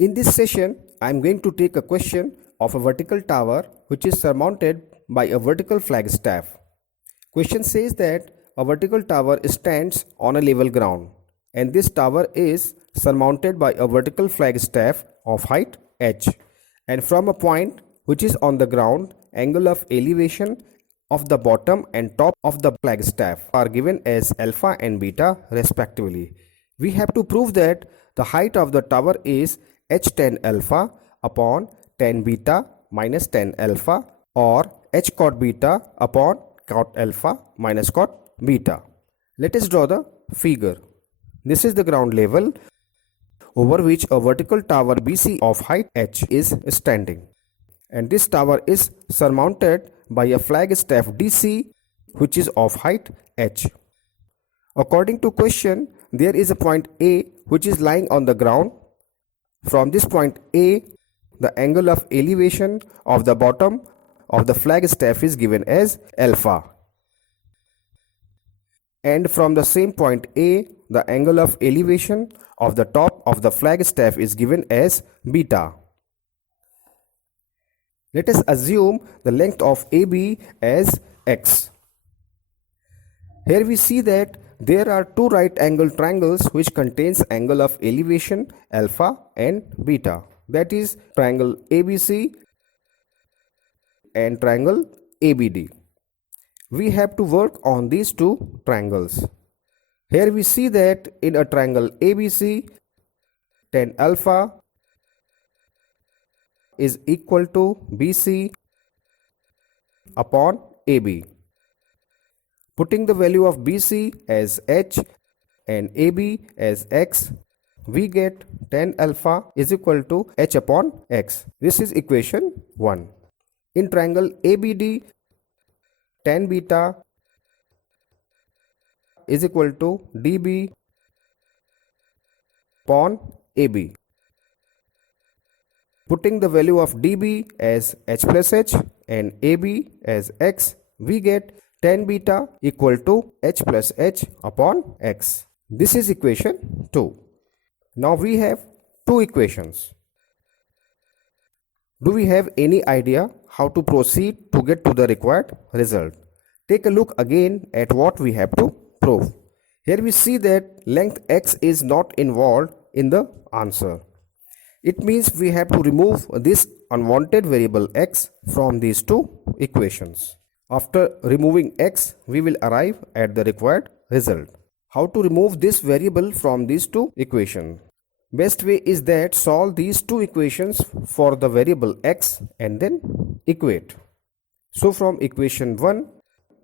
In this session, I am going to take a question of a vertical tower which is surmounted by a vertical flagstaff. Question says that a vertical tower stands on a level ground and this tower is surmounted by a vertical flagstaff of height h, and from a point which is on the ground, angle of elevation of the bottom and top of the flagstaff are given as alpha and beta respectively. We have to prove that the height of the tower is h tan alpha upon tan beta minus tan alpha, or h cot beta upon cot alpha minus cot beta. Let us draw the figure. This is the ground level over which a vertical tower BC of height h is standing, and this tower is surmounted by a flagstaff DC which is of height h. According to question, there is a point A which is lying on the ground. From this point A, the angle of elevation of the bottom of the flagstaff is given as alpha, and from the same point A, the angle of elevation of the top of the flagstaff is given as beta. Let us assume the length of AB as x. Here we see that there are two right angle triangles which contains angle of elevation alpha and beta, that is triangle ABC and triangle ABD. We have to work on these two triangles. Here we see that in a triangle ABC, tan alpha is equal to BC upon AB. Putting the value of BC as h and AB as x, we get tan alpha is equal to h upon x. This is equation 1. In triangle ABD, tan beta is equal to dB upon AB. Putting the value of dB as h plus h and AB as x, we get tan beta equal to h plus h upon x. This is equation 2. Now we have two equations. Do we have any idea how to proceed to get to the required result? Take a look again at what we have to prove. Here we see that length x is not involved in the answer. It means we have to remove this unwanted variable x from these two equations. After removing x, we will arrive at the required result. How to remove this variable from these two equations? Best way is that solve these two equations for the variable x and then equate. So from equation 1,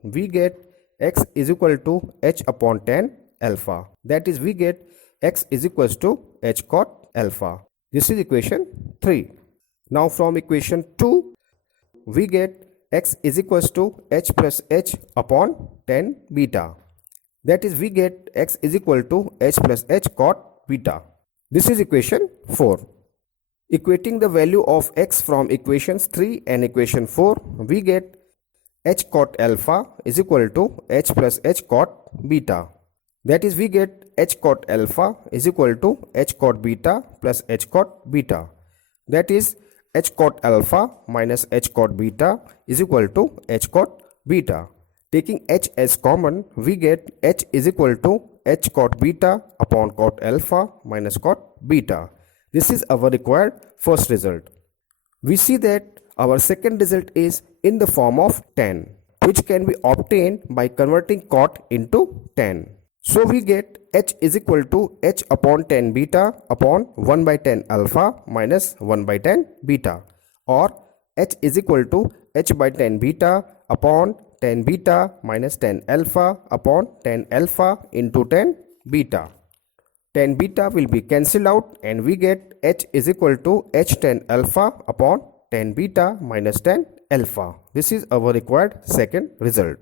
we get x is equal to h upon tan alpha. That is, we get x is equals to h cot alpha. This is equation 3. Now from equation 2, we get x is equals to h plus h upon tan beta. That is, we get x is equal to h plus h cot beta. This is equation 4. Equating the value of x from equations 3 and equation 4, we get h cot alpha is equal to h plus h cot beta. That is, we get h cot alpha is equal to h cot beta plus h cot beta. That is, h cot alpha minus h cot beta is equal to h cot beta. Taking h as common, we get h is equal to h cot beta upon cot alpha minus cot beta. This is our required first result. We see that our second result is in the form of tan, which can be obtained by converting cot into tan. So we get h is equal to h upon tan beta upon 1 by tan alpha minus 1 by tan beta, or h is equal to h by tan beta upon tan beta minus tan alpha upon tan alpha into tan beta. Tan beta will be cancelled out and we get h is equal to h tan alpha upon tan beta minus tan alpha. This is our required second result.